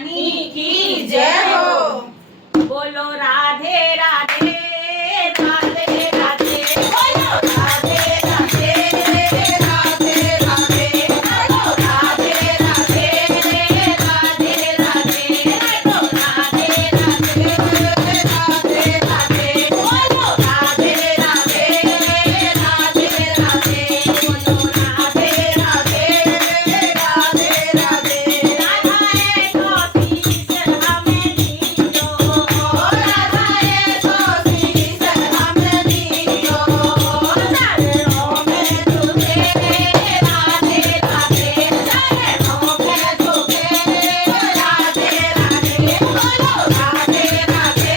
रानी की जय हो। बोलो राधे राधे राधे राधे, बोलो राधे राधे राधे राधे, बोलो राधे राधे राधे राधे, बोलो राधे राधे राधे राधे, बोलो राधे राधे राधे राधे, बोलो राधे राधे राधे राधे। राधा है तो शीश हमें दीजो, राधा है तो शीश हमें दीजो, चरणों में झुके राधे राधे, चरणों में झुके राधे राधे, बोलो राधे राधे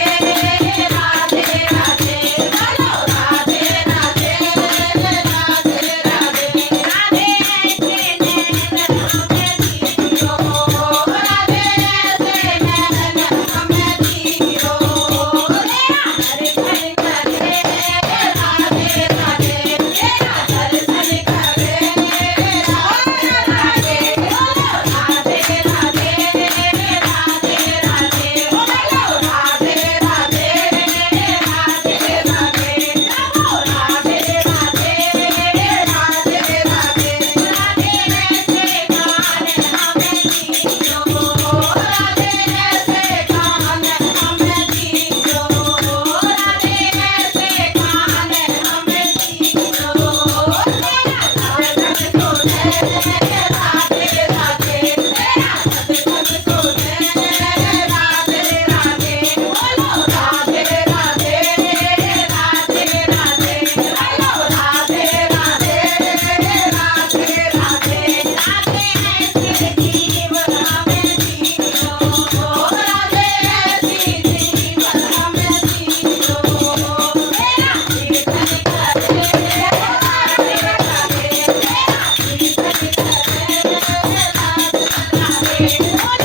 राधे राधे, बोलो राधे राधे राधे राधे। राधे ऐसे नैन हमें दीजो, राधे ऐसे नैन हमें दीजो, तेरा दर्शन करे राधे राधे, तेरा दर्शन करे राधे राधे, बोलो राधे राधे राधे राधे, बोलो राधे राधे राधे राधे, बोलो राधे राधे राधे राधे। राधे ऐसे कान हमें दीजो, राधे ऐसे कान हमें दीजो, राधे ऐसे कान हमें दीजो, तेरा सत्संग सुने राधे राधे, तेरा सत्संग सुने राधे राधे, बोलो राधे राधे राधे राधे, बोलो राधे राधे राधे राधे। राधे ऐसे जीव हमें दीजो, राधे ऐसी जीव हमें दीजो, तेरा कीर्तन करे राधे राधे, तेरा कीर्तन करे राधे राधे, बोलो